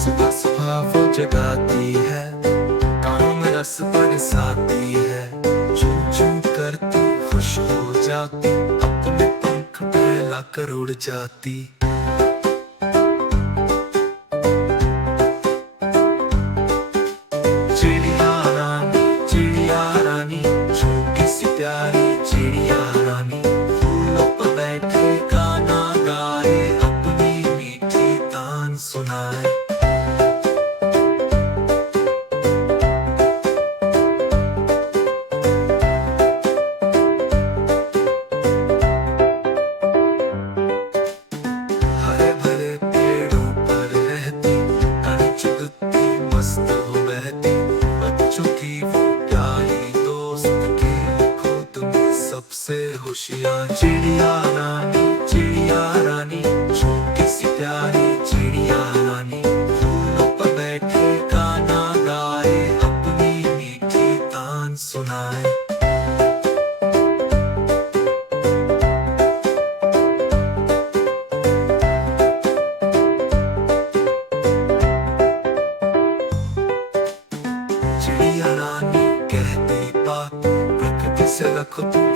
सुबह सुबह वो जगाती है, कानों में रस बरसाती है, चूं चूं करती खुश हो जाती, अपने पंख फैलाकर उड़ जाती। चिड़िया रानी, छोटी सी प्यारी चिड़िया रानी, फूलों पर बैठे गाना गाए, अपनी मीठी तान सुनाए। हरे भरे पेड़ों पर रहती, तन चुगती मस्त हो बहती, बच्चों की वो प्यारी दोस्त की खुद में सबसे होशियार। चिड़िया रानी, छोटी सी प्यारी चिड़िया रानी, फूलों पर बैठे गाना गाए, अपनी मीठी तान सुनाए। चिड़िया रानी कहती बात, प्रकृति से रखो तुम